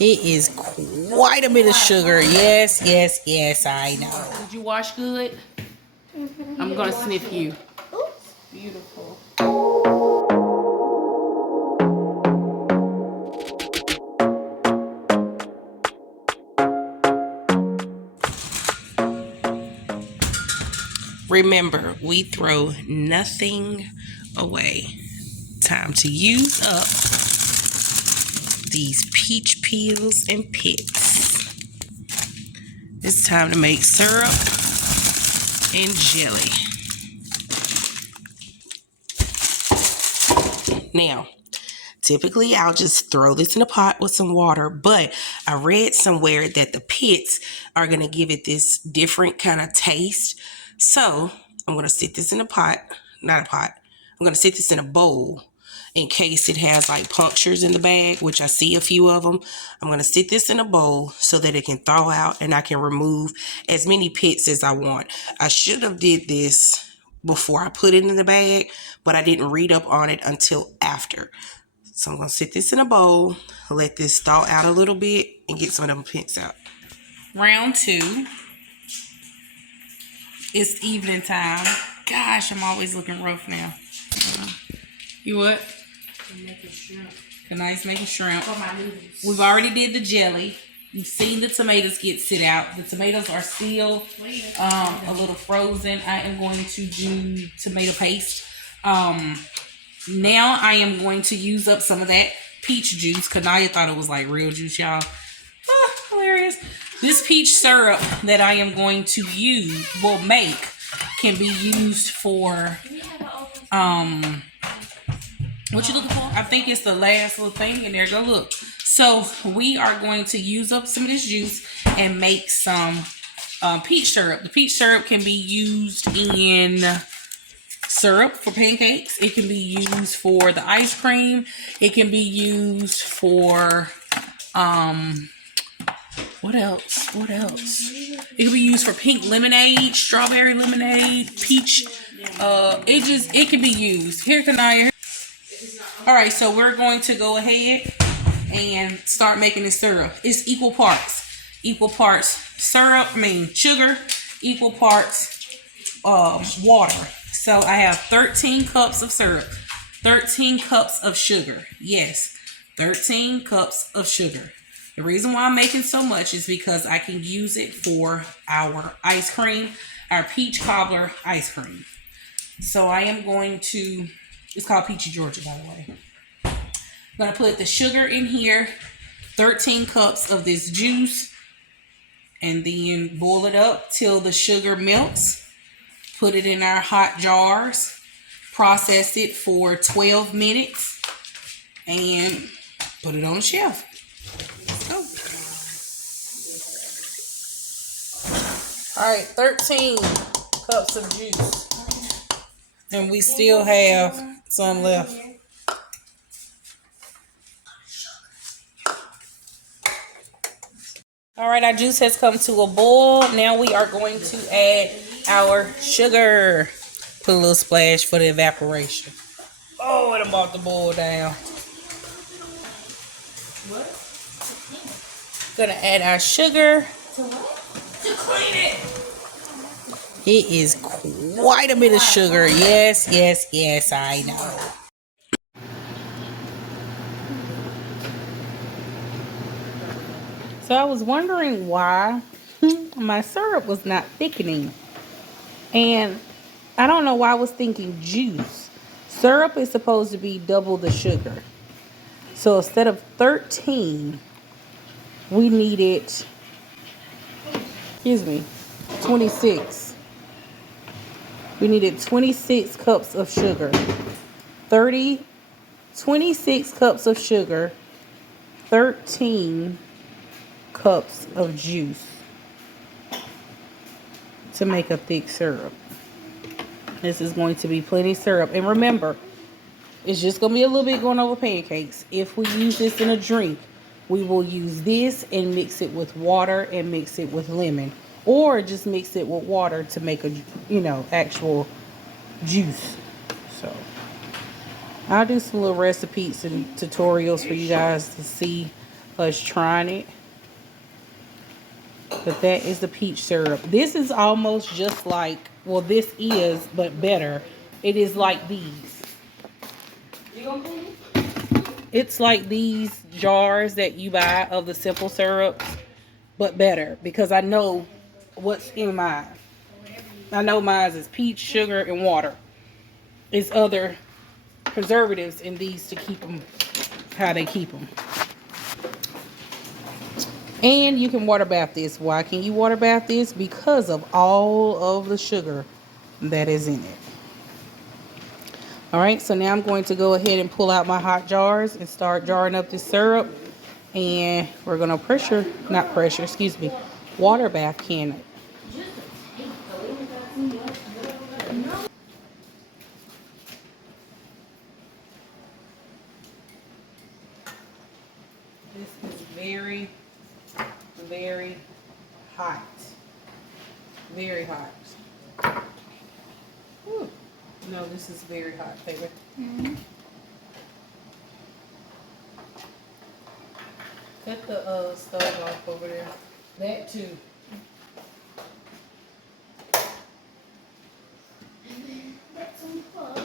It is quite a bit of sugar. Yes, yes, yes, I know. Did you wash good? I'm gonna sniff you. Beautiful. Remember, we throw nothing away. Time to use up these peach peels and pits. It's time to make syrup and jelly. Now, typically I'll just throw this in a pot with some water, but I read somewhere that the pits are going to give it this different kind of taste. So I'm going to sit this in a pot, not a pot. I'm going to sit this in a bowl in case it has like punctures in the bag, which I see a few of them. I'm going to sit this in a bowl so that it can thaw out and I can remove as many pits as I want. I should have did this before I put it in the bag, but I didn't read up on it until after. So I'm going to sit this in a bowl, let this thaw out a little bit, and get some of them pits out. Round 2. It's evening time. Gosh, I'm always looking rough now. You what? I'm making shrimp. Kanai's making shrimp. For my noodles. We've already did the jelly. You've seen the tomatoes get sit out. The tomatoes are still a little frozen. I am going to do tomato paste. Now I am going to use up some of that peach juice. Kanaya thought it was like real juice, y'all. Hilarious. This peach syrup that I am going to make can be used for what you looking for? I think it's the last little thing in there. Go look. So we are going to use up some of this juice and make some peach syrup. The peach syrup can be used in syrup for pancakes. It can be used for the ice cream. It can be used for what else? It can be used for pink lemonade, strawberry lemonade, peach. It can be used. Here, Kanaya. All right, so we're going to go ahead and start making this syrup. It's equal parts syrup, sugar, equal parts water. So I have 13 cups of syrup, 13 cups of sugar. Yes, 13 cups of sugar. The reason why I'm making so much is because I can use it for our ice cream, our peach cobbler ice cream. So I am going to, it's called Peachy Georgia, by the way. I'm going to put the sugar in here, 13 cups of this juice, and then boil it up till the sugar melts. Put it in our hot jars, process it for 12 minutes, and put it on the shelf. Let's go. All right, 13 cups of juice. And we still have some left. All right, our juice has come to a boil. Now we are going to add our sugar. Put a little splash for the evaporation. Oh, it about to boil down. What? Gonna add our sugar. To what? To clean it. It is quite a bit of sugar. Yes, yes, yes, I know. So I was wondering why my syrup was not thickening. And I don't know why I was thinking juice. Syrup is supposed to be double the sugar. So instead of 13, we needed, 26. We needed 26 cups of sugar. 26 cups of sugar, 13 cups of juice to make a thick syrup. This is going to be plenty of syrup. And remember, it's just going to be a little bit going over pancakes. If we use this in a drink, we will use this and mix it with water and mix it with lemon. Or just mix it with water to make a, actual juice. So, I'll do some little recipes and tutorials for you guys to see us trying it. But that is the peach syrup. This is almost just like, well, this is, but better. It is like these. It's like these jars that you buy of the simple syrups, but better because I know what's in mine. I know mine is peach, sugar, and water. It's other preservatives in these to keep them how they keep them. And you can water bath this. Why can you water bath this? Because of all of the sugar that is in it. All right, so now I'm going to go ahead and pull out my hot jars and start jarring up this syrup. And we're going to water bath can it. This is very, very hot. Very hot. Whew. No, this is very hot, baby. Mm-hmm. Cut the stove off over there. That too. That's unplugged.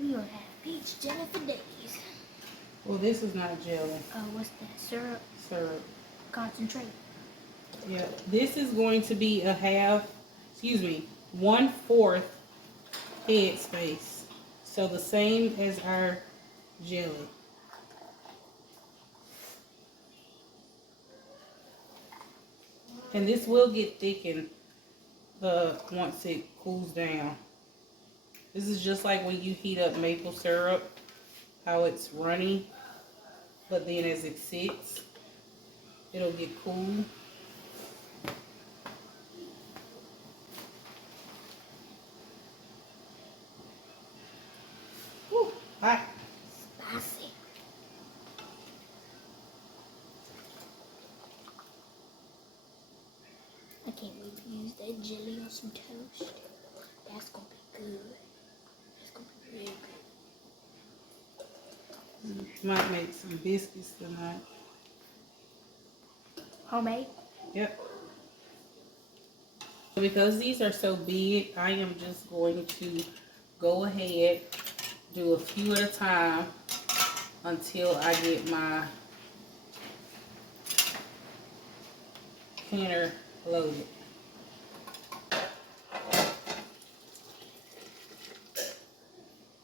We gonna have peach jelly for days. Well, this is not jelly. What's that? Syrup? Syrup. Concentrate. Yeah, this is going to be a 1/4 head space. So the same as our jelly. And this will get thickened once it cools down. This is just like when you heat up maple syrup, how it's runny, but then as it sits, it'll get cool. Whew, hot. Spicy. I can't wait to use that jelly on some toast. That's gonna be good. That's gonna be really good. Might make some biscuits tonight. Homemade? Yep. Because these are so big, I am just going to go ahead, do a few at a time until I get my canner loaded.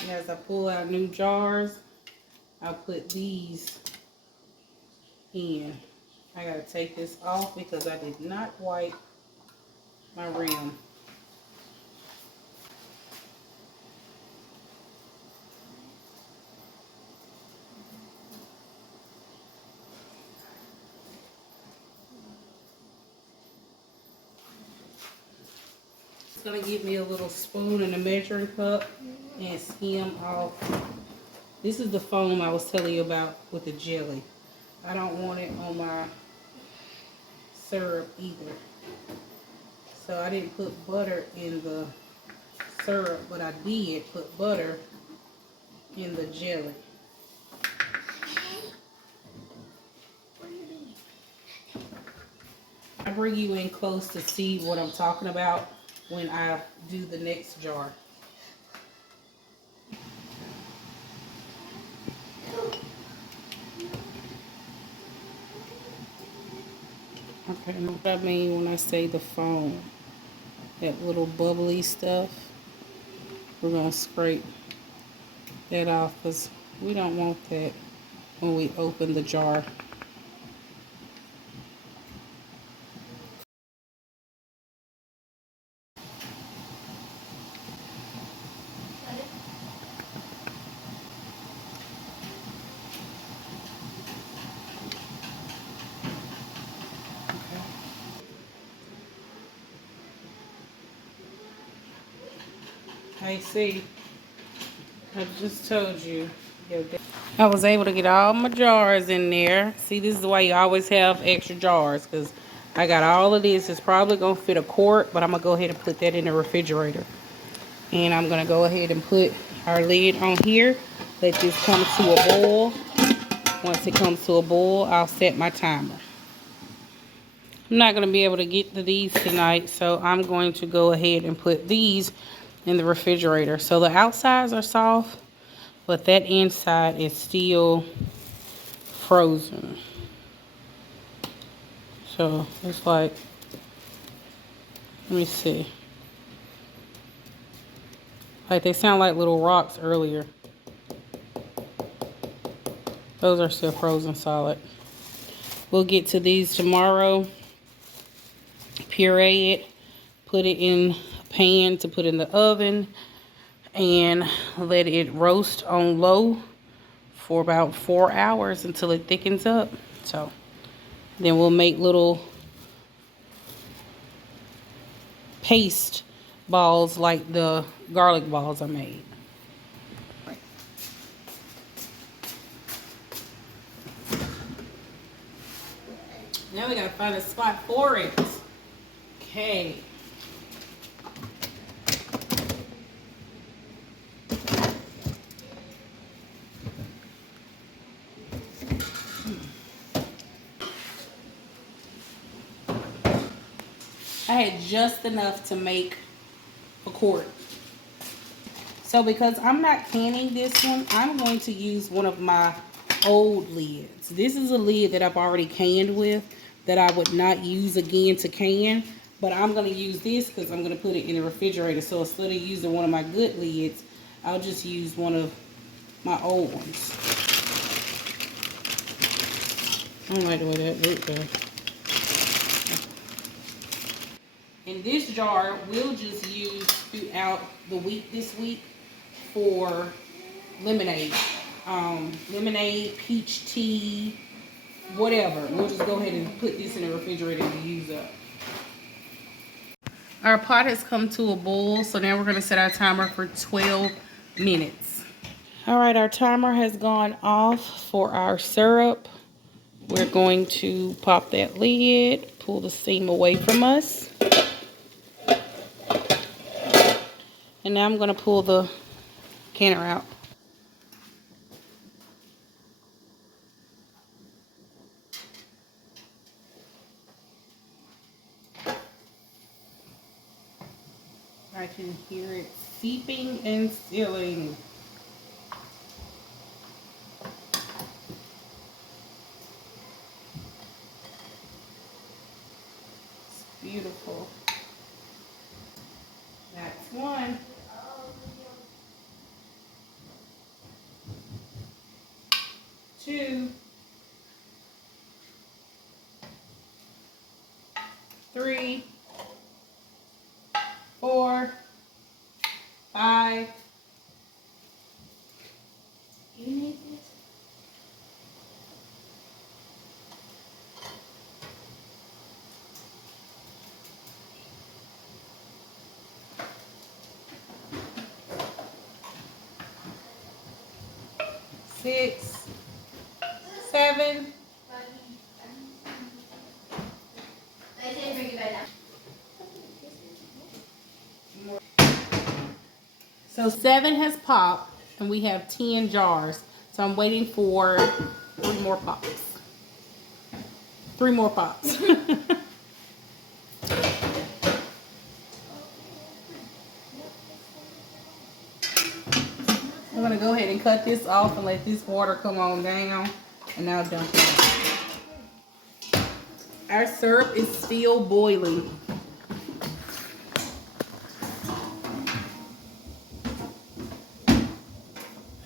And as I pull out new jars, I'll put these in. I gotta take this off because I did not wipe my rim. It's gonna give me a little spoon and a measuring cup and skim off. This is the foam I was telling you about with the jelly. I don't want it on my syrup either. So I didn't put butter in the syrup, but I did put butter in the jelly. I bring you in close to see what I'm talking about when I do the next jar. Okay, what I mean when I say the foam, that little bubbly stuff, we're going to scrape that off because we don't want that when we open the jar. I see. I just told you. I was able to get all my jars in there. See, this is why you always have extra jars, because I got all of this. It's probably going to fit a quart, but I'm going to go ahead and put that in the refrigerator. And I'm going to go ahead and put our lid on here. Let this come to a boil. Once it comes to a boil, I'll set my timer. I'm not going to be able to get to these tonight, so I'm going to go ahead and put these in the refrigerator. So the outsides are soft, but that inside is still frozen. So it's like, let me see. Like they sound like little rocks earlier. Those are still frozen solid. We'll get to these tomorrow. Puree it, put it in a pan to put in the oven, and let it roast on low for about 4 hours until it thickens up. So then we'll make little paste balls like the garlic balls I made. Now we gotta find a spot for it. Okay. I had just enough to make a quart. So because I'm not canning this one, I'm going to use one of my old lids. This is a lid that I've already canned with that I would not use again to can. But I'm going to use this because I'm going to put it in the refrigerator. So instead of using one of my good lids, I'll just use one of my old ones. I don't like the way that looked though. And this jar we'll just use throughout the week this week for lemonade. Lemonade, peach tea, whatever. We'll just go ahead and put this in the refrigerator to use up. Our pot has come to a boil, so now we're going to set our timer for 12 minutes. All right, our timer has gone off for our syrup. We're going to pop that lid, pull the steam away from us. And now I'm going to pull the canner out. I can hear it seeping and sealing. It's beautiful. That's one. Two. 3, 4, 5. You need this? 6, 7. So 7 has popped, and we have 10 jars. So I'm waiting for 3 more pops. 3 more pops. I'm gonna go ahead and cut this off and let this water come on down, and now dump it out. Our syrup is still boiling.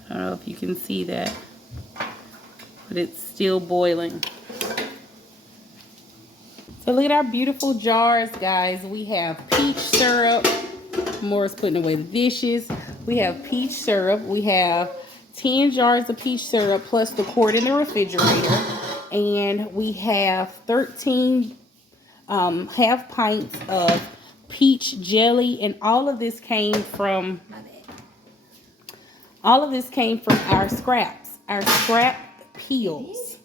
I don't know if you can see that, but it's still boiling. So look at our beautiful jars, guys. We have peach syrup. Mora's putting away the dishes. We have peach syrup. We have 10 jars of peach syrup plus the quart in the refrigerator. And we have 13 half pints of peach jelly. And all of this came from our scraps, our scrap peels.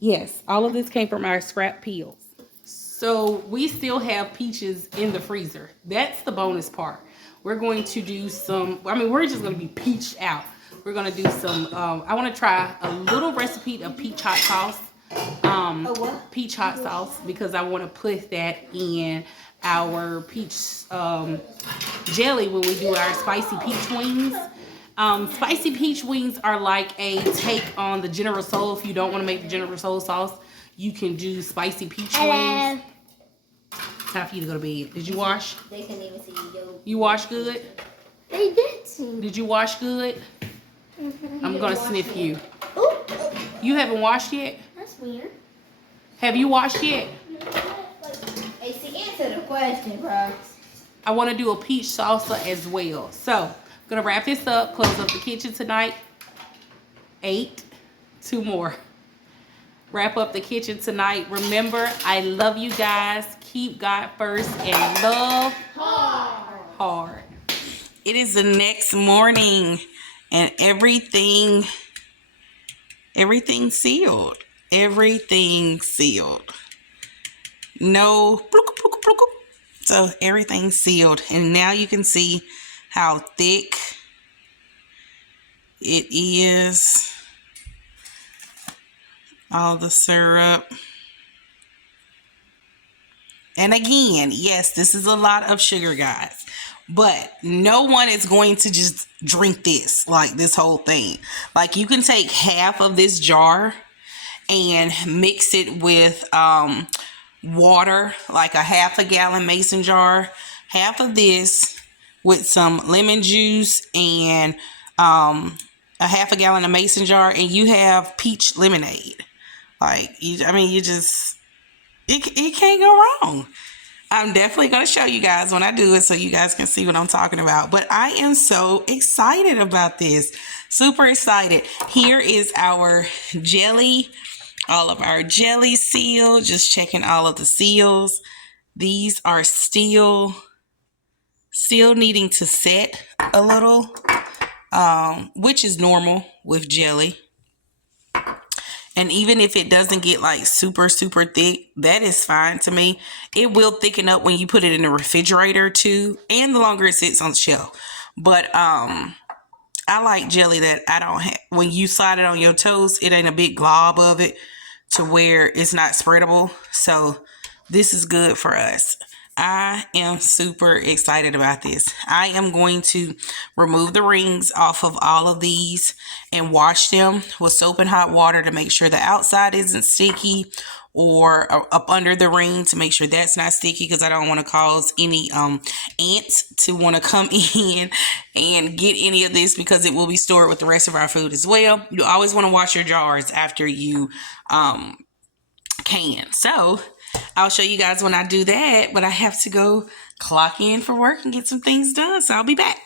Yes, all of this came from our scrap peels. So we still have peaches in the freezer. That's the bonus part. we're going to do some, I mean, we're just going to be peached out. We're going to do some, I want to try a little recipe of peach hot sauce. Peach hot sauce, because I want to put that in our peach jelly when we do our spicy peach wings. Spicy peach wings are like a take on the General Soul. If you don't want to make the General Soul sauce, you can do spicy peach wings. Time for you to go to bed. Did you wash? They couldn't even see you. You wash good? They did see. Did you wash good? I'm gonna sniff you. Ooh. You haven't washed yet? That's weird. Have you washed yet? Hey, see, answer the question, bro. I want to do a peach salsa as well. So, I'm going to wrap this up, close up the kitchen tonight. 8. 2 more. Wrap up the kitchen tonight. Remember, I love you guys. Keep God first and love hard. It is the next morning and everything sealed. Everything sealed. No bloop, bloop, bloop. So everything's sealed, and now you can see how thick it is. All the syrup. And again, yes, this is a lot of sugar, guys, but no one is going to just drink this, like this whole thing. Like, you can take half of this jar and mix it with water, like a half a gallon mason jar, half of this with some lemon juice and a half a gallon of mason jar, and you have peach lemonade. Like, it can't go wrong. I'm definitely going to show you guys when I do it so you guys can see what I'm talking about. But I am so excited about this. Super excited. Here is our jelly. All of our jelly sealed. Just checking all of the seals. These are still needing to set a little, which is normal with jelly. And even if it doesn't get like super, super thick, that is fine to me. It will thicken up when you put it in the refrigerator too, and the longer it sits on the shelf. But I like jelly that I don't have. When you slide it on your toast, it ain't a big glob of it to where it's not spreadable. So this is good for us. I am super excited about this. I am going to remove the rings off of all of these and wash them with soap and hot water to make sure the outside isn't sticky, or up under the ring to make sure that's not sticky, because I don't want to cause any ants to want to come in and get any of this, because it will be stored with the rest of our food as well. You always want to wash your jars after you can. So I'll show you guys when I do that, but I have to go clock in for work and get some things done. So I'll be back.